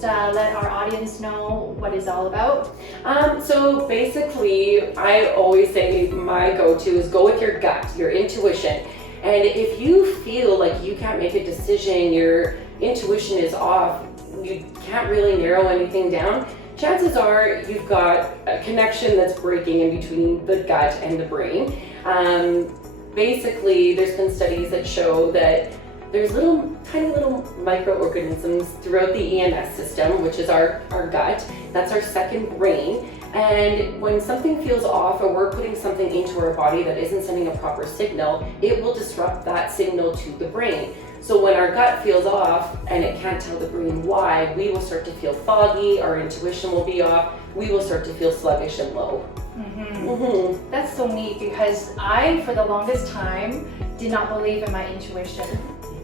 just let our audience know what it's all about? So basically, I always say my go-to is go with your gut, your intuition. And if you feel like you can't make a decision, your intuition is off, you can't really narrow anything down, chances are you've got a connection that's breaking in between the gut and the brain. Basically, there's been studies that show that there's tiny little microorganisms throughout the EMS system, which is our gut. That's our second brain. And when something feels off or we're putting something into our body that isn't sending a proper signal, it will disrupt that signal to the brain. So when our gut feels off and it can't tell the brain why, we will start to feel foggy, our intuition will be off, we will start to feel sluggish and low. That's so neat, because I, for the longest time, did not believe in my intuition,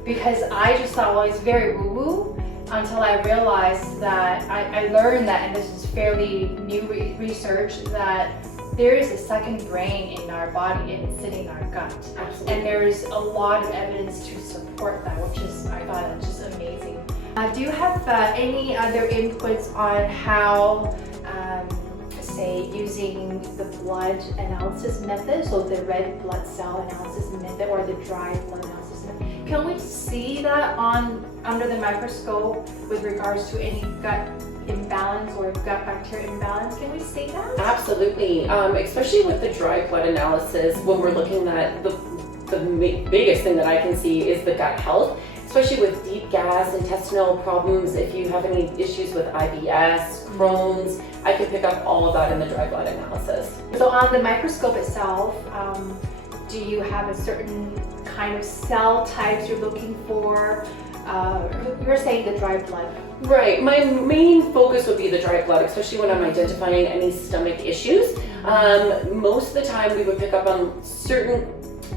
because I just thought, well, it's very woo-woo, until I realized that I learned that, and this is fairly new research, that there is a second brain in our body and it's sitting in our gut. Absolutely. And there's a lot of evidence to support that, which is, I thought it was just amazing. Do you have any other inputs on how, say, using the blood analysis method, so the red blood cell analysis method or the dry blood analysis method, can we see that under the microscope with regards to any gut imbalance or gut bacteria imbalance? Can we see that? Absolutely, especially with the dry blood analysis, when we're looking at the biggest thing that I can see is the gut health, especially with deep gas, intestinal problems. If you have any issues with IBS, Crohn's, I can pick up all of that in the dry blood analysis. So on the microscope itself, do you have a certain kind of cell types you're looking for? You're saying the dry blood. Right, my main focus would be the dry blood, especially when I'm identifying any stomach issues. Most of the time we would pick up on certain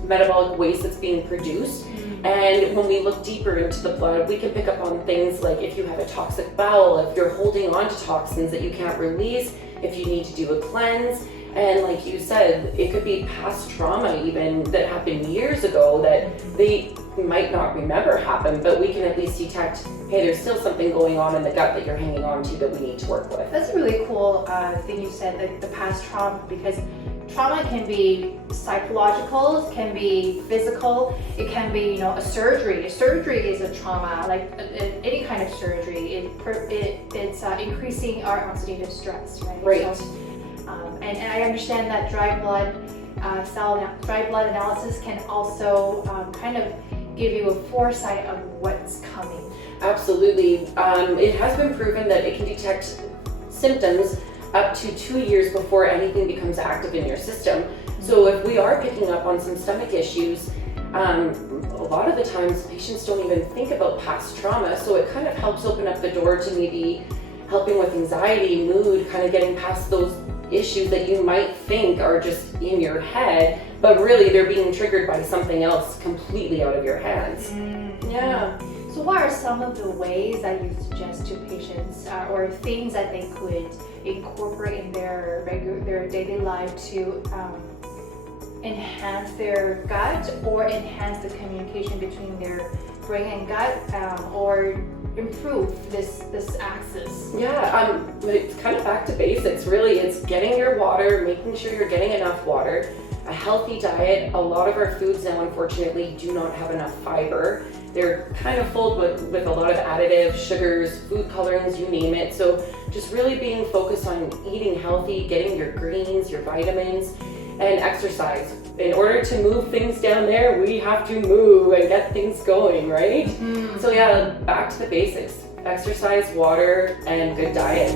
metabolic waste that's being produced. And when we look deeper into the blood, we can pick up on things like if you have a toxic bowel, if you're holding on to toxins that you can't release, if you need to do a cleanse. And like you said, it could be past trauma even that happened years ago that they might not remember happened, but we can at least detect, hey, there's still something going on in the gut that you're hanging on to that we need to work with. That's a really cool thing you said, like the past trauma, because trauma can be psychological, it can be physical, it can be, a surgery. A surgery is a trauma, like any kind of surgery. It's increasing our oxidative stress, right? Right. So, and I understand that dry blood analysis can also kind of give you a foresight of what's coming. Absolutely. It has been proven that it can detect symptoms up to 2 years before anything becomes active in your system. So if we are picking up on some stomach issues, a lot of the times patients don't even think about past trauma, so it kind of helps open up the door to maybe helping with anxiety, mood, kind of getting past those issues that you might think are just in your head, but really they're being triggered by something else completely out of your hands. Yeah. So what are some of the ways that you suggest to patients or things that they could incorporate in their daily life to enhance their gut or enhance the communication between their brain and gut, or improve this axis? Yeah, it's kind of back to basics, really. It's getting your water, making sure you're getting enough water, a healthy diet. A lot of our foods now, unfortunately, do not have enough fiber. They're kind of full with a lot of additives, sugars, food colorings, you name it. So just really being focused on eating healthy, getting your greens, your vitamins, and exercise. In order to move things down there, we have to move and get things going, right? So yeah, back to the basics. Exercise, water, and good diet.